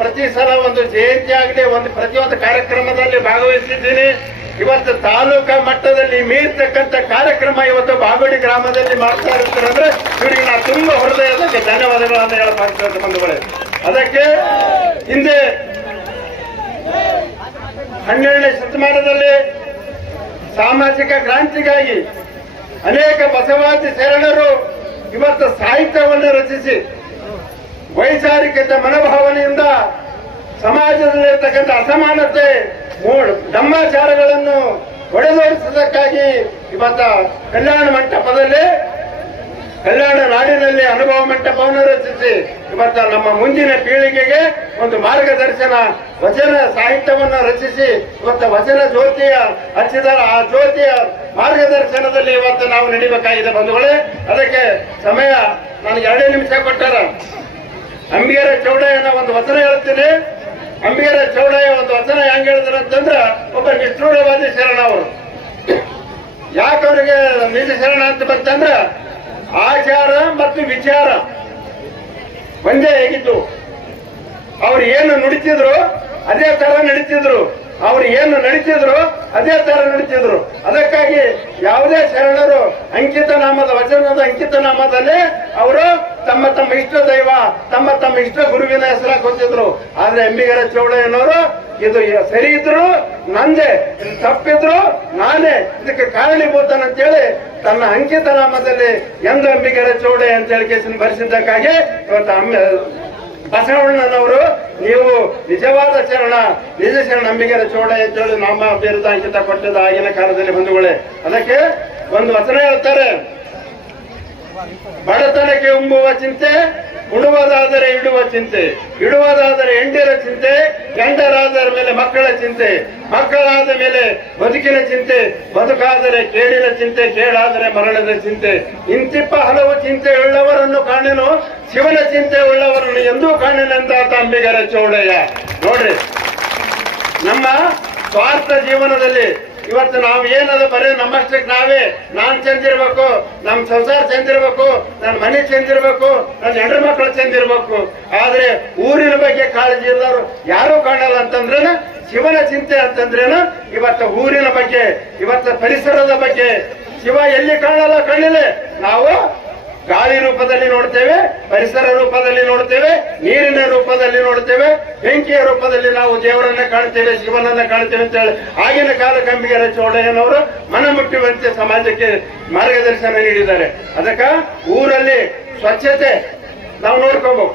ಪ್ರತಿ ಸಲ ಒಂದು ಜಯಂತಿ ಆಗಲಿ ಒಂದು ಪ್ರತಿಯೊಂದು ಕಾರ್ಯಕ್ರಮದಲ್ಲಿ ಭಾಗವಹಿಸಿದ್ದೀನಿ. ಇವತ್ತು ತಾಲೂಕಾ ಮಟ್ಟದಲ್ಲಿ ಮೀರ್ತಕ್ಕಂಥ ಕಾರ್ಯಕ್ರಮ ಇವತ್ತು ಬಾಗೋಡಿ ಗ್ರಾಮದಲ್ಲಿ ಮಾಡ್ತಾ ಇರ್ತಾರೆ ಅಂದ್ರೆ ಇವರಿಗೆ ನಾವು ತುಂಬಾ ಹೃದಯದ ಧನ್ಯವಾದಗಳನ್ನು ಹೇಳಬೇಕಾಗ್ತದೆ ಬಂಧುಗಳೇ. ಅದಕ್ಕೆ ಹಿಂದೆ 12ನೇ ಶತಮಾನದಲ್ಲಿ ಸಾಮಾಜಿಕ ಕ್ರಾಂತಿಗಾಗಿ ಅನೇಕ ಬಸವಾದಿ ಶರಣರು ಇವತ್ತು ಸಾಹಿತ್ಯವನ್ನು ರಚಿಸಿ ವೈಚಾರಿಕತೆ ಮನೋಭಾವನೆಯಿಂದ ಸಮಾಜದಲ್ಲಿರ್ತಕ್ಕಂಥ ಅಸಮಾನತೆ ಧರ್ಮಾಚಾರಗಳನ್ನು ಒಡೆದೋಡಿಸುವುದಕ್ಕಾಗಿ ಇವತ್ತ ಕಲ್ಯಾಣ ಮಂಟಪದಲ್ಲಿ ಕಲ್ಯಾಣ ನಾಡಿನಲ್ಲಿ ಅನುಭವ ಮಂಟಪವನ್ನು ರಚಿಸಿ ಇವತ್ತ ನಮ್ಮ ಮುಂದಿನ ಪೀಳಿಗೆಗೆ ಒಂದು ಮಾರ್ಗದರ್ಶನ ವಚನ ಸಾಹಿತ್ಯವನ್ನು ರಚಿಸಿ ಇವತ್ತು ವಚನ ಜ್ಯೋತಿಯ ಹಚ್ಚಿದ ಆ ಜ್ಯೋತಿಯ ಮಾರ್ಗದರ್ಶನದಲ್ಲಿ ಇವತ್ತು ನಾವು ನಡಿಬೇಕಾಗಿದೆ ಬಂಧುಗಳೇ. ಅದಕ್ಕೆ ಸಮಯ ನನಗೆ 2 ನಿಮಿಷ ಕೊಟ್ಟಾರ. ಅಂಬಿಗರ ಚೌಡಯ್ಯನ ಒಂದು ವಚನ ಹೇಳ್ತೀನಿ. ಅಂಬಿಗರ ಚೌಡಯ್ಯ ಒಂದು ವಚನ ಹೆಂಗ್ ಹೇಳಿದ್ರು ಅಂತಂದ್ರ, ಒಬ್ಬ ನಿಷ್ಠೂರವಾದಿ ಶರಣ ಅವರು. ಯಾಕೆ ಅವರಿಗೆ ನಿಜ ಶರಣ ಅಂತ ಬಂತಂದ್ರ ಆಚಾರ ಮತ್ತು ವಿಚಾರ ಒಂದೇ ಹೇಗಿತ್ತು. ಅವ್ರು ಏನು ನುಡಿತಿದ್ರು ಅದೇ ತರ ನಡೀತಿದ್ರು, ಅವ್ರು ಏನು ನಡೀತಿದ್ರು ಅದೇ ತರ ನಡೀತಿದ್ರು. ಅದಕ್ಕಾಗಿ ಯಾವುದೇ ಶರಣರು ಅಂಕಿತ ನಾಮದ ವಚನದ ಅಂಕಿತ ನಾಮದಲ್ಲಿ ಅವರು ತಮ್ಮ ತಮ್ಮ ಇಷ್ಟ ದೈವ ತಮ್ಮ ತಮ್ಮ ಇಷ್ಟ ಗುರುವಿನ ಹೆಸರ ಕೊತ್ತಿದ್ರು. ಆದ್ರೆ ಅಂಬಿಗರ ಚೌಡಯ್ಯನವರು ಇದು ಸರಿ ಇದ್ರು ನಂದೇ, ಇದು ತಪ್ಪಿದ್ರು ನಾನೇ, ಇದಕ್ಕೆ ಕಾರಣೀಭೂತನಂತೇಳಿ ತನ್ನ ಅಂಕಿತ ನಾಮದಲ್ಲಿ ಎಂದು ಅಂಬಿಗರ ಚೌಡಯ್ಯ ಅಂತ ಹೇಳಿ ಕೇಸಿನ ಬರೆಸಿದ್ದಕ್ಕಾಗಿ ಇವತ್ತು ಬಸವಣ್ಣನವರು ನೀವು ನಿಜವಾದ ಶರಣ, ನಿಜ ಶರಣ ಅಂಬಿಗರ ಚೌಡಯ್ಯ ಅಂತೇಳಿ ನಾಮ ಬಿರುದ ಅಂಕಿತ ಕೊಟ್ಟದ ಆಗಿನ ಕಾಲದಲ್ಲಿ ಬಂಧುಗಳೇ. ಅದಕ್ಕೆ ಒಂದು ವಚನ ಹೇಳ್ತಾರೆ, ಬಡತನಕ್ಕೆ ಉಂಬುವ ಚಿಂತೆ, ಉಡುವುದಾದರೆ ಇಡುವ ಚಿಂತೆ, ಇಡುವುದಾದರೆ ಹೆಂಡಿರ ಚಿಂತೆ, ಗಂಡರಾದರ ಮೇಲೆ ಮಕ್ಕಳ ಚಿಂತೆ, ಮಕ್ಕಳಾದ ಮೇಲೆ ಬದುಕಿನ ಚಿಂತೆ, ಬದುಕಾದರೆ ಕೇಡಿನ ಚಿಂತೆ, ಕೇಳಾದರೆ ಮರಣದ ಚಿಂತೆ. ಇಂತಿಪ್ಪ ಹಲವು ಚಿಂತೆ ಉಳ್ಳವರನ್ನು ಕಾಣೆನು, ಶಿವನ ಚಿಂತೆ ಉಳ್ಳವರನ್ನು ಎಂದೂ ಕಾಣೆನೆಂದ ಅಂಬಿಗರ ಚೌಡಯ್ಯ. ನೋಡ್ರಿ, ನಮ್ಮ ಸ್ವಾರ್ಥ ಜೀವನದಲ್ಲಿ ಇವತ್ತು ನಾವು ಏನದು ಬರೀ ನಮ್ಮಷ್ಟಕ್ಕೆ ನಾವೇ, ನಾನ್ ಚಂದಿರ್ಬೇಕು, ನಮ್ ಸಂಸಾರ ಚಂದಿರ್ಬೇಕು, ನನ್ನ ಮನೆ ಚಂದಿರ್ಬೇಕು, ನನ್ನ ಹೆಂಡ್ರ ಮಕ್ಕಳು ಚಂದಿರ್ಬೇಕು. ಆದ್ರೆ ಊರಿನ ಬಗ್ಗೆ ಕಾಳಜಿ ಇಲ್ಲರು ಯಾರು ಕಾಣಲ್ಲ ಅಂತಂದ್ರೇನ ಶಿವನ ಚಿಂತೆ ಅಂತಂದ್ರೇನ ಇವತ್ತು ಊರಿನ ಬಗ್ಗೆ, ಇವತ್ತು ಪರಿಸರದ ಬಗ್ಗೆ ಶಿವ ಎಲ್ಲಿ ಕಾಣಲ್ಲ ಕಣ್ಣಿಲೆ. ನಾವು ಗಾಳಿ ರೂಪದಲ್ಲಿ ನೋಡ್ತೇವೆ, ಪರಿಸರ ರೂಪದಲ್ಲಿ ನೋಡ್ತೇವೆ, ನೀರಿನ ರೂಪದಲ್ಲಿ ನೋಡ್ತೇವೆ, ಬೆಂಕಿಯ ರೂಪದಲ್ಲಿ ನಾವು ದೇವರನ್ನ ಕಾಣ್ತೇವೆ, ಶಿವನನ್ನ ಕಾಣ್ತೇವೆ ಅಂತ ಹೇಳಿ ಆಗಿನ ಕಾಲಕ್ಕೆ ಅಂಬಿಗರ ಚೌಡಯ್ಯನವರು ಮನಮುಟ್ಟುವಂತೆ ಸಮಾಜಕ್ಕೆ ಮಾರ್ಗದರ್ಶನ ನೀಡಿದ್ದಾರೆ. ಅದಕ್ಕ ಊರಲ್ಲಿ ಸ್ವಚ್ಛತೆ ನಾವು ನೋಡ್ಕೋಬೇಕು,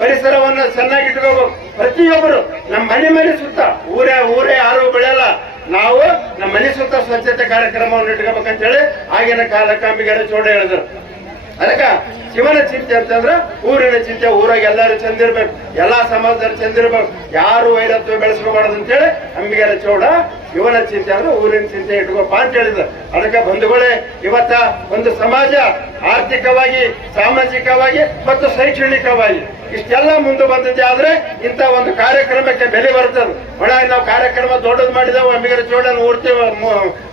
ಪರಿಸರವನ್ನ ಚೆನ್ನಾಗಿ ಇಟ್ಕೋಬೇಕು. ಪ್ರತಿಯೊಬ್ಬರು ನಮ್ಮ ಮನೆ ಸುತ್ತ, ಊರೇ ಯಾರು ಬೆಳೆಯಲ್ಲ, ನಾವು ನಮ್ಮ ಮನೆ ಸುತ್ತ ಸ್ವಚ್ಛತೆ ಕಾರ್ಯಕ್ರಮವನ್ನು ಇಟ್ಕೋಬೇಕಂತ ಹೇಳಿ ಆಗಿನ ಕಾಲಕ್ಕೆ ಅಂಬಿಗರ ಚೌಡಯ್ಯ ಹೇಳಿದ್ರು. ಅದಕ್ಕ ಶಿವನ ಚಿಂತೆ ಅಂತಂದ್ರ ಊರಿನ ಚಿಂತೆ, ಊರಾಗ ಎಲ್ಲರೂ ಚಂದಿರ್ಬೇಕು, ಎಲ್ಲಾ ಸಮಾಜದಲ್ಲಿ ಚಂದಿರ್ಬೇಕು, ಯಾರು ವೈರತ್ವ ಬೆಳೆಸ್ಕೋಬಾರ್ದು ಅಂತೇಳಿ ಅಂಬಿಗರ ಚೌಡ ಶಿವನ ಚಿಂತೆ ಅಂದ್ರೆ ಊರಿನ ಚಿಂತೆ ಇಟ್ಕೋಪ ಅಂತ ಹೇಳಿದ್ರು. ಅದಕ್ಕೆ ಬಂಧುಗಳೇ, ಇವತ್ತ ಒಂದು ಸಮಾಜ ಆರ್ಥಿಕವಾಗಿ, ಸಾಮಾಜಿಕವಾಗಿ ಮತ್ತು ಶೈಕ್ಷಣಿಕವಾಗಿ ಇಷ್ಟೆಲ್ಲ ಮುಂದೆ ಬಂದಿದೆ. ಆದ್ರೆ ಇಂಥ ಒಂದು ಕಾರ್ಯಕ್ರಮಕ್ಕೆ ಬೆಲೆ ಬರ್ತದೆ. ನಾವು ಕಾರ್ಯಕ್ರಮ ದೊಡ್ಡದು ಮಾಡಿದೆವು, ಅಂಬಿಗರ ಚೌಡನ ಮೂರ್ತಿ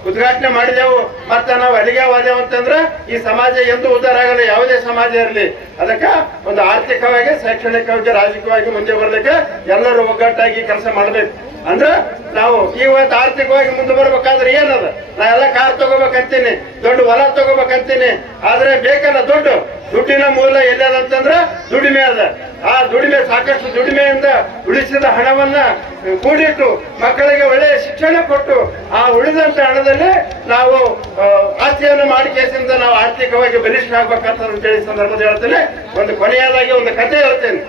ಉದ್ಘಾಟನೆ ಮಾಡಿದೆವು, ಮತ್ತೆ ನಾವು ಅಲ್ಲಿಗೆ ಹೋದೆವು ಅಂತಂದ್ರೆ ಈ ಸಮಾಜ ಎಂದು ಉದ್ಧಾರ ಆಗಲ್ಲ, ಯಾವುದೇ ಸಮಾಜ ಇರಲಿ. ಅದಕ್ಕೆ ಒಂದು ಆರ್ಥಿಕವಾಗಿ, ಶೈಕ್ಷಣಿಕವಾಗಿ, ರಾಜಕೀಯವಾಗಿ ಮುಂದೆ ಬರ್ಲಿಕ್ಕೆ ಎಲ್ಲರೂ ಒಗ್ಗಟ್ಟಾಗಿ ಕೆಲಸ ಮಾಡ್ಬೇಕು. ಅಂದ್ರ ನಾವು ಇವತ್ತು ಆರ್ಥಿಕವಾಗಿ ಮುಂದೆ ಬರ್ಬೇಕಾದ್ರೆ ಏನದ, ನಾ ಎಲ್ಲ ಕಾರ್ ತಗೋಬೇಕಂತೀನಿ, ದೊಡ್ಡ ಹೊಲ ತಗೋಬೇಕಂತೀನಿ, ಆದ್ರೆ ಬೇಕಲ್ಲ ದುಡ್ಡಿನ ಮೂಲ ಎಲ್ಲದಂತಂದ್ರ ದುಡಿಮೆ ಅದ. ಆ ದುಡಿಮೆ, ಸಾಕಷ್ಟು ದುಡಿಮೆಯಿಂದ ಉಳಿಸಿದ ಹಣವನ್ನ ಕೂಡಿಟ್ಟು ಮಕ್ಕಳಿಗೆ ಒಳ್ಳೆಯ ಶಿಕ್ಷಣ ಕೊಟ್ಟು ಆ ಉಳಿದಂತ ಹಣದಲ್ಲಿ ನಾವು ಆಸ್ತಿಯನ್ನು ಮಾಡಿ ಕೇಸಿಂದ ನಾವು ಆರ್ಥಿಕವಾಗಿ ಬಲಿಷ್ಠ ಆಗ್ಬೇಕಂತ ಹೇಳಿ ಸಂದರ್ಭದಲ್ಲಿ ಹೇಳ್ತೇನೆ. ಒಂದು ಕೊನೆಯದಾಗಿ ಒಂದು ಕಥೆ ಹೇಳ್ತೇನೆ.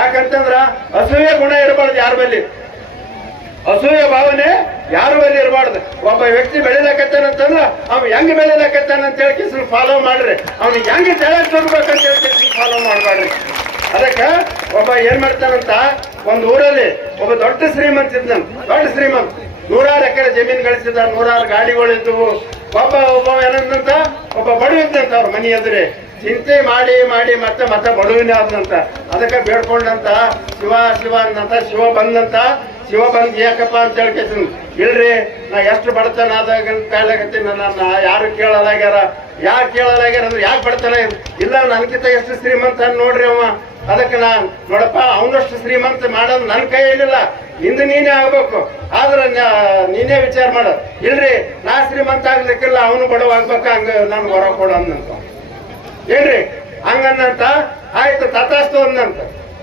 ಯಾಕಂತಂದ್ರ ಅಸೂಯೆ ಗುಣ ಇರಬಾರ್ದು ಯಾರ ಬಲ್ಲಿ, ಅಸೂಯ ಭಾವನೆ ಯಾರು ಬಲ್ಲಿ ಇರಬಾರ್ದು. ಒಬ್ಬ ವ್ಯಕ್ತಿ ಬೆಳಿಲಕತ್ತಾನಂತಂದ್ರ ಅವ್ ಹೆಂಗ್ ಬೆಳಿಲಕತ್ತಾನ ಅಂತ ಹೇಳಿ ಫಾಲೋ ಮಾಡ್ರಿ, ಅವ್ನಿಗೆ ಹೆಂಗ್ ತೆಳಕ್ ಹೋಗ್ಬೇಕಂತ ಹೇಳಿ ಫಾಲೋ ಮಾಡ್ಬಾರ್ರಿ. ಅದಕ್ಕ ಒಬ್ಬ ಏನ್ ಮಾಡ್ತಾನಂತ, ಒಂದ್ ಊರಲ್ಲಿ ಒಬ್ಬ ದೊಡ್ಡ ಶ್ರೀಮಂತ ಇದ್ದ, ದೊಡ್ಡ ಶ್ರೀಮಂತ, 100 ಎಕರೆ ಜಮೀನ್ ಗಳಿಸಿದ, 100 ಗಾಡಿಗಳಿದ್ದವು. ಒಬ್ಬ ಏನಂತ, ಒಬ್ಬ ಬಡವ ಇದ್ದಂತ ಅವ್ರ ಮನೆ ಎದುರೇ. ಚಿಂತೆ ಮಾಡಿ ಮಾಡಿ ಮತ್ತೆ ಬಡವಿನೇ ಆದಂತ. ಅದಕ್ಕೆ ಬೇಡ್ಕೊಂಡಂತ ಶಿವ ಅಂದಂತ, ಶಿವ ಬಂದಂತ. ಶಿವ ಬಂದ್ ಯಾಕಪ್ಪ ಅಂತ ಹೇಳ್ಕೇತೀನಿ, ಇಲ್ರಿ ನಾ ಎಷ್ಟು ಬಡತನ ಆದಾಗ ಕಾಯ್ಲಾಕತ್ತೀನಿ, ನನ್ನ ಯಾರು ಕೇಳಲಾಗ್ಯಾರ ಅಂದ್ರೆ ಯಾಕೆ ಬಡತನ ಇಲ್ಲ, ನನ್ಕಿಂತ ಎಷ್ಟು ಶ್ರೀಮಂತ ನೋಡ್ರಿ ಅವ ಅದಕ್ಕೆ ನಾನು ನೋಡಪ್ಪ ಅವನಷ್ಟು ಶ್ರೀಮಂತ ಮಾಡೋದು ನನ್ನ ಕೈಯಲ್ಲಿಲ್ಲ, ನಿಂದು ನೀನೇ ಆಗ್ಬೇಕು, ಆದ್ರೆ ನೀನೇ ವಿಚಾರ ಮಾಡ. ಇಲ್ರಿ ನಾ ಶ್ರೀಮಂತ ಆಗ್ಲಿಕ್ಕಿಲ್ಲ, ಅವನು ಬಡವ ಆಗ್ಬೇಕ, ಹಂಗ ನನ್ಗೆ ಹೊರ ಕೊಡ ಅಂದಂತ. ಏನ್ರಿ ಹಂಗನ್ನಂತ ಆಯ್ತು ತಥಾಸ್ತು ಅಂದಂತ.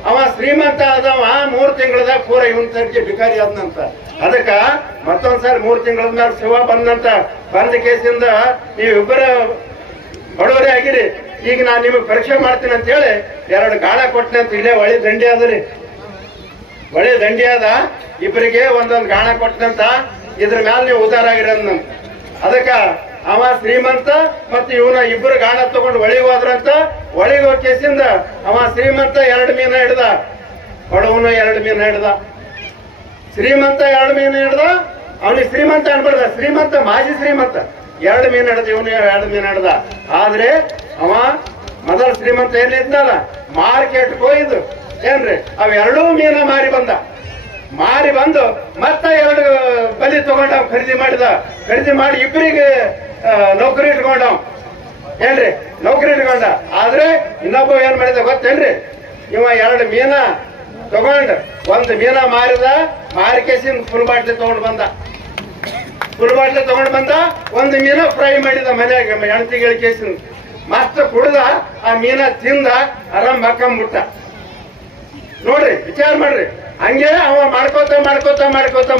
ಅವ ಶ್ರೀಮಂತ ಆದವ 3 ತಿಂಗಳದಾಗ ಪೂರ ಇವನ್ ತರ್ಗಿ ಭಿಕಾರಿ ಆದ್ನಂತ. ಅದಕ್ಕ ಮತ್ತೊಂದ್ಸರಿ 3 ತಿಂಗಳ ಮೇಲೆ ಶಿವ ಬಂದಂತ. ಬಂದ ಕೇಸಿಂದ ನೀವಿಬ್ಬರ ಬಡವರೇ ಆಗಿರಿ, ಈಗ ನಾನು ನಿಮಗೆ ಪರೀಕ್ಷೆ ಮಾಡ್ತೀನಿ ಅಂತ ಹೇಳಿ 2 ಗಾಳ ಕೊಟ್ಟನಂತ. ಇಲ್ಲೇ ಒಳ್ಳೆ ದಂಡಿ ಅದರಿ, ಒಳ್ಳೆ ದಂಡಿ ಅದ, ಇಬ್ಬರಿಗೆ ಒಂದೊಂದು ಗಾಣ ಕೊಟ್ಟನಂತ. ಇದ್ರ ಮ್ಯಾಲ ನೀವು ಉದಾರ ಆಗಿರಂತ. ಅದಕ್ಕ ಅವ ಶ್ರೀಮಂತ ಮತ್ತೆ ಇವನ ಇಬ್ಬರು ಗಾಣ ತಗೊಂಡು ಒಳಗೆ ಹೋದ್ರಂತ. ಒಳಗೆ ಹೋದ ಕೇಸಿಂದ ಅವ ಶ್ರೀಮಂತ 2 ಮೀನ ಹಿಡ್ದ, ಬಡವನು 2 ಮೀನ ಹಿಡ್ದ. ಶ್ರೀಮಂತ 2 ಮೀನ ಹಿಡ್ದ, ಅವನಿಗೆ ಶ್ರೀಮಂತ ಅನ್ಬಾರ್ದ, ಶ್ರೀಮಂತ ಮಾಜಿ ಶ್ರೀಮಂತ 2 ಮೀನ್ ಹಿಡ್ದ, ಇವನು 2 ಮೀನ್ ಹಿಡ್ದ. ಆದ್ರೆ ಅವ ಮೊದಲ ಶ್ರೀಮಂತ ಏನಿದ್ನಲ್ಲ ಮಾರ್ಕೆಟ್ ಹೋಯ್ದು ಏನ್ರಿ ಅವೆರಡೂ ಮೀನ ಮಾರಿ ಬಂದು ಮತ್ತ 2 ಬಲಿ ತಗೊಂಡ ಖರೀದಿ ಮಾಡಿ ಇಬ್ಬರಿಗೆ ನೌಕರಿ ಇಟ್ಕೊಂಡ. ಏನ್ರಿ ನೌಕರಿ ಇಟ್ಕೊಂಡ. ಆದ್ರೆ ಇನ್ನೊಬ್ಬ ಏನ್ ಮಾಡಿದ ಗೊತ್ತೇನ್ರಿ, ಇವ 2 ಮೀನ ತಗೊಂಡ್ 1 ಮೀನ ಮಾರಿಕೆಸಿಂದ ಫುಲ್ ಬಾಟ್ಲಿ ತಗೊಂಡ್ ಬಂದ. 1 ಮೀನ ಫ್ರೈ ಮಾಡಿದ ಮನ್ಯಾಗ ಹೆಣ್ತಿಗಳ ಕೇಸಿನ. ಮಸ್ತ್ ಕುಡ್ದ ಆ ಮೀನ ತಿಂದ ಆರಾಮ್ ಮಕ್ಕಂಬಿಟ್ಟ. ನೋಡ್ರಿ ವಿಚಾರ ಮಾಡ್ರಿ. ಹಂಗೆ ಅವ ಮಾಡ್ಕೋತ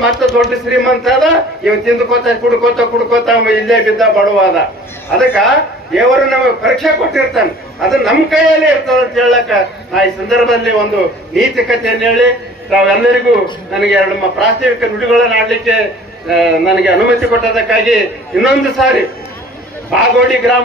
ಮತ್ತೆ ದೊಡ್ಡ ಶ್ರೀಮಂತ ಅದ. ಇವ್ ಕುಡ್ಕೋತ ಅವ ಇಲ್ಲೇ ಬಿದ್ದ ಬಡವಾದ. ಅದಕ್ಕ ದೇವರು ನಮಗೆ ಪರೀಕ್ಷೆ ಕೊಟ್ಟಿರ್ತಾನೆ, ಅದು ನಮ್ಮ ಕೈಯಲ್ಲೇ ಇರ್ತದ ಅಂತ ಹೇಳಕ ನಾ ಈ ಸಂದರ್ಭದಲ್ಲಿ ಒಂದು ನೀತಿ ಕಥೆಯನ್ನು ಹೇಳಿ ತಾವೆಲ್ಲರಿಗೂ ನನಗೆ 2 ಪ್ರಾಸ್ತಾವಿಕ ನುಡಿಗಳನ್ನು ಆಡ್ಲಿಕ್ಕೆ ನನಗೆ ಅನುಮತಿ ಕೊಟ್ಟದಕ್ಕಾಗಿ ಇನ್ನೊಂದು ಸಾರಿ ಬಾಗೋಡಿ ಗ್ರಾಮ